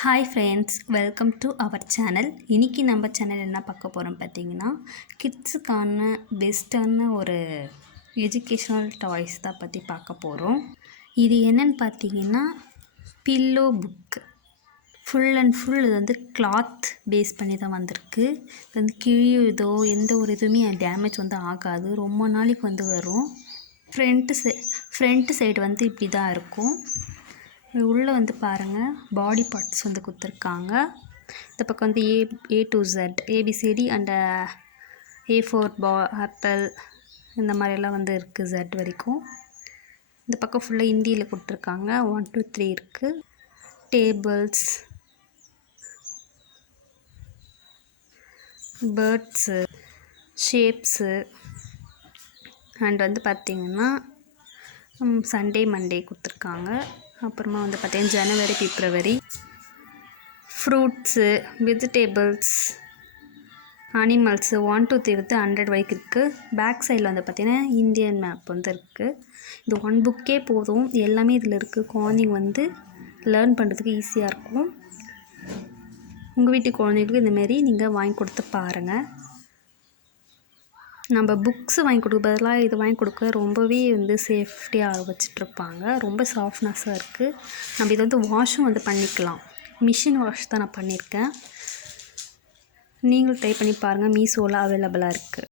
Hi friends welcome to our channel இன்றைக்கி நம்ம channel என்ன பார்க்க போகிறோம் பார்த்தீங்கன்னா கிட்ஸுக்கான பெஸ்ட்டான ஒரு எஜுகேஷ்னல் டாய்ஸ் தான் பற்றி பார்க்க போகிறோம் இது என்னன்னு பார்த்தீங்கன்னா pillow book full and full இது வந்து கிளாத் பேஸ் பண்ணி தான் வந்திருக்கு. இது வந்து கிழியுதோ எந்த ஒரு இதுவுமே டேமேஜ் வந்து ஆகாது. ரொம்ப நாளைக்கு வந்து வரும். ஃப்ரண்ட்டு சை ஃப்ரண்ட் சைடு வந்து இப்படி தான் இருக்கும். உள்ளே வந்து பாருங்கள் பாடி பார்ட்ஸ் வந்து கொடுத்துருக்காங்க. இந்த பக்கம் வந்து A A to Z A B C D and A for பா ஆப்பிள் இந்த மாதிரியெல்லாம் வந்து இருக்குது ஜெட் வரைக்கும். இந்த பக்கம் ஃபுல்லாக ஹிந்தியில் கொடுத்துருக்காங்க. ஒன் டூ த்ரீ இருக்குது டேபிள்ஸ் பேர்ட்ஸு ஷேப்ஸு அண்ட் வந்து பார்த்திங்கன்னா சண்டே மண்டே கொடுத்துருக்காங்க. அப்புறமா வந்து பார்த்தீங்கன்னா ஜனவரி பிப்ரவரி. Fruits vegetables animals one two three வந்து ஹண்ட்ரட் வரைக்கும் இருக்குது பேக் சைடில் வந்து பார்த்திங்கன்னா இந்தியன் மேப் வந்து இருக்குது இது ஒன் புக்கே போதும். எல்லாமே இதில் இருக்குது குழந்தைங்க வந்து லேர்ன் பண்ணுறதுக்கு ஈஸியாக இருக்கும். உங்கள் வீட்டு குழந்தைங்களுக்கு இந்தமாரி நீங்கள் வாங்கி கொடுத்து பாருங்கள் நம்ம புக்ஸு வாங்கி கொடுக்க பதிலாக இது வாங்கி கொடுக்க ரொம்பவே வந்து சேஃப்டியாக வச்சிட்ருப்பாங்க. ரொம்ப சாஃப்ட்னஸாக இருக்குது நம்ம இதை வந்து வாஷும் வந்து பண்ணிக்கலாம். மிஷின் வாஷ் தான் நான் பண்ணியிருக்கேன். நீங்களும் ட்ரை பண்ணி பாருங்கள் மீஷோவில் அவைலபிளாக இருக்குது